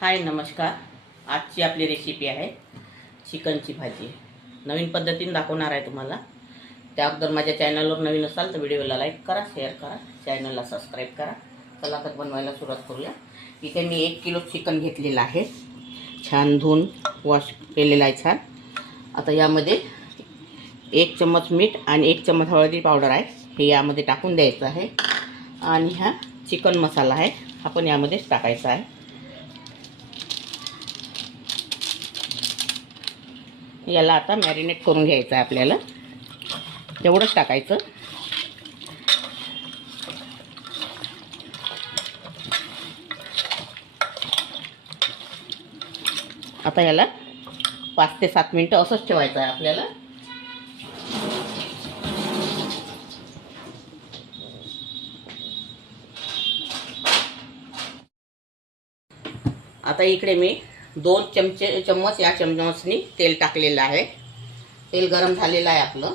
हाय नमस्कार। आजची आपली रेसिपी आहे चिकनची भाजी। नवीन पद्धतीने दाखवणार आहे तुम्हाला। त्या अगोदर माझ्या चॅनलवर नवीन असाल तर व्हिडिओला लाईक करा, शेअर करा, चॅनलला सबस्क्राईब करा। चला तर बनवायला सुरुवात करूया। इथे मी 1 किलो चिकन घेतलेलं आहे, छान धुवून वॉश केलेलं आहे छान। आता यामध्ये 1 चम्मच मीठ आणि 1 चम्मच हळदी पावडर आहे, हे यामध्ये टाकून द्यायचं आहे। आणि हा चिकन मसाला आहे, हा पण यामध्येच टाकायचा आहे। याला आता मॅरिनेट करून घ्यायचं आहे आपल्याला, एवढंच टाकायचं। आता याला 5 ते 7 मिनिटं असंच ठेवायचं आहे आपल्याला। आता इकडे मी 2 चम्मच या चम्मचनी तेल टाकलेलं आहे। तेल गरम झालेलं आहे आपलं।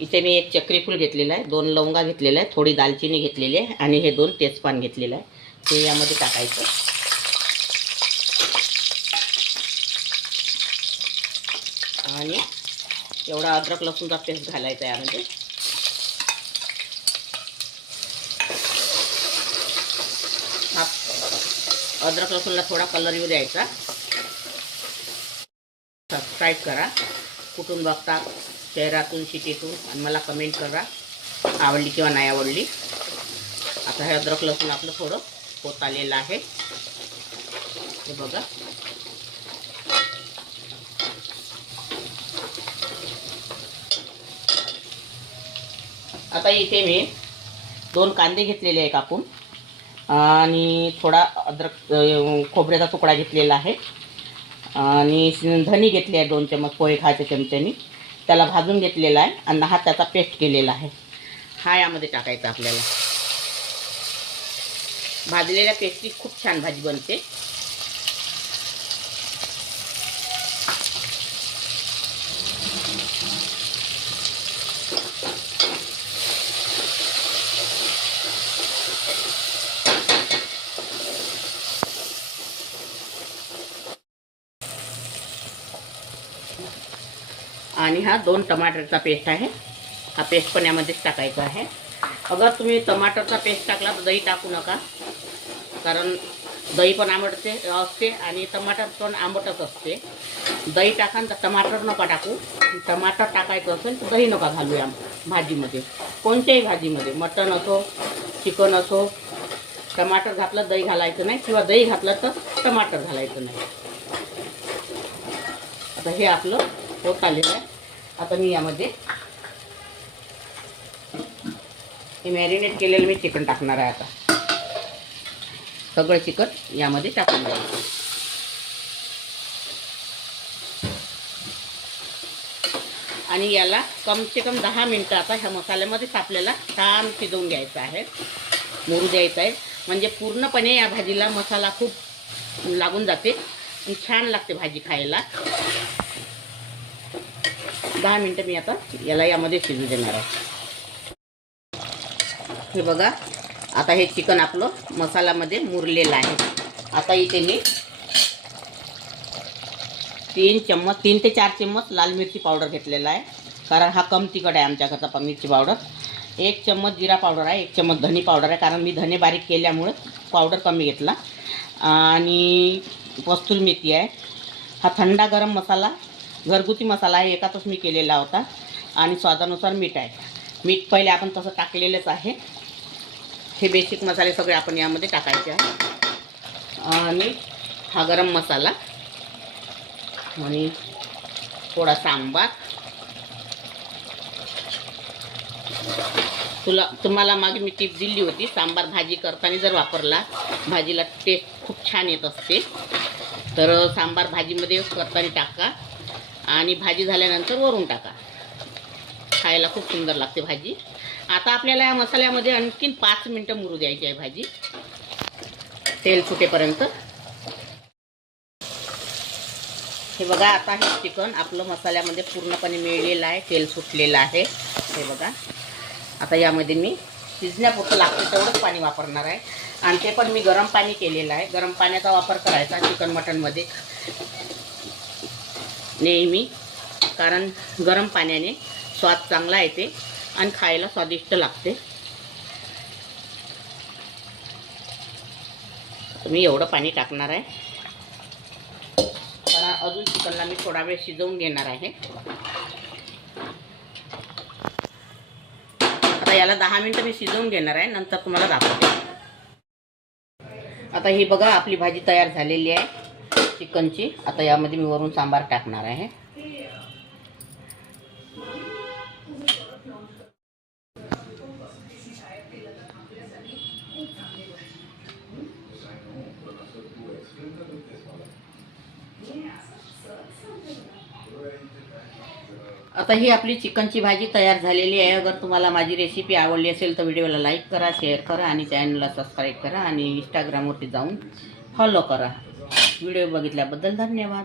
इथे मी 1 चक्रीफूल घेतलेला आहे, 2 लवंगा घेतलेल्या आहे, थोडी दालचिनी घेतलेली आहे आणि हे 2 तेजपान घेतलेलं आहे, ते यामध्ये टाकायचं। आणि एवढा अद्रक लसूणचा पेस्ट घालायचा आहे यामध्ये। अद्रक लसूणला थोडा कलर येऊ द्यायचा। सबस्क्राईब करा, कुठून बघता, शहरातून सिटीतून, आणि मला कमेंट करा आवडली किंवा नाही आवडली। आता हे अद्रक लसूण आपलं थोडं होत आलेलं आहे, हे बघा। आता इथे मी 2 कांदे घेतलेले आहे कापून, आणि थोडा अद्रक खोबऱ्याचा तुकडा घेतलेला आहे, आणि धनी घेतली आहे 2 चम्मच पोहे खायच्या चमच्यानी, त्याला भाजून घेतलेला आहे आणि हा त्याचा पेस्ट केलेला आहे, हा यामध्ये टाकायचा आपल्याला। भाजलेल्या पेस्टची खूप छान भाजी बनते। आणि हा 2 टमाटरचा पेस्ट आहे, हा पेस्ट पण यामध्येच टाकायचा आहे। अगर तुम्ही टमाटरचा पेस्ट टाकला तर दही टाकू नका, कारण दही पण आंबट असते आणि टमाटर पण आंबटच असते। दही टाका तर टमाटर नका टाकू। टमाटर टाकायचं असेल तर दही नका घालू या भाजीमध्ये, कोणत्याही भाजीमध्ये, मटण असो चिकन असो। टमाटर घातलं दही घालायचं नाही, किंवा दही घातलं तर टमाटर घालायचं नाही। आता हे आपलं होत आलेलं आहे। आता मी यामध्ये हे मॅरिनेट केलेलं मी चिकन टाकणार आहे। आता सगळं चिकन यामध्ये टाकून द्यायचं, आणि याला कम से कम 10 मिनिटं आता ह्या मसाल्यामध्येच आपल्याला छान शिजवून घ्यायचं आहे, मुरू द्यायचं आहे। म्हणजे पूर्णपणे या भाजीला मसाला खूप लागून जाते आणि छान लागते भाजी खायला। 10 मिनिटं मी आता याला यामध्ये शिजू देणार आहे। हे बघा, आता हे चिकन आपलं मसाल्यामध्ये मुरलेलं आहे। आता इथे मी 3 ते 4 चम्मच लाल मिरची पावडर घेतलेला आहे, कारण हा कम तिखट आहे आमच्या घरचा मिरची पावडर। 1 चम्मच जिरा पावडर आहे, 1 चम्मच धनी पावडर आहे, कारण मी धने बारीक केल्यामुळे पावडर कमी घेतला। आणि कस्तुरी मेथी आहे। हा थंडा गरम मसाला, घरगुती मसाला आहे, एकातच मी केलेला होता। आणि स्वादानुसार मीठ आहे, मीठ पहिले आपण तसं टाकलेलंच आहे। हे बेसिक मसाले सगळे आपण यामध्ये टाकायचे आहे। आणि हा गरम मसाला आणि थोडा सांबार। तुम्हाला मागे मी टिप दिली होती, सांबार भाजी करताना जर वापरला, भाजीला टेस्ट खूप छान येत असते। तर सांबार भाजीमध्ये करताना टाका, आणि भाजी झाल्यानंतर वरून टाका, खायला खूप सुंदर लागते भाजी। आता आपल्याला या मसाल्यामध्ये आणखीन 5 मिनिटं मुरू द्यायची आहे भाजी, तेल सुटेपर्यंत। हे बघा, आता हे चिकन आपलं मसाल्यामध्ये पूर्णपणे मिळलेलं आहे, तेल सुटलेलं आहे. हे बघा, आता यामध्ये मी शिजण्यापुरतं लागतं तेवढंच पाणी वापरणार आहे. आणि ते पण मी गरम पाणी केलेलं आहे. गरम पाण्याचा वापर करायचा चिकन मटनमध्ये नेहमी, कारण गरम पाण्याने स्वाद चांगला येते आणि खायला स्वादिष्ट लागते. मी एवढं पाणी टाकणार आहे, कारण अजून चिकनला मी थोडा वेळ शिजवून घेणार आहे. आता याला 10 मिनिटं मी शिजवून घेणार आहे, नंतर तुम्हाला दाखवते. आता ही बघा, आपली भाजी तयार झालेली आहे चिकनची. आता यामध्ये मी वरून सांबार टाकणार आहे. आता ही आपली चिकनची भाजी तयार झालेली आहे. अगर तुम्हाला माझी रेसिपी आवडली असेल तर व्हिडिओला लाईक करा, शेअर करा आणि चॅनलला सबस्क्राईब करा आणि इंस्टाग्रामवरती जाऊन फॉलो करा. व्हिडिओ बघितल्याबद्दल धन्यवाद.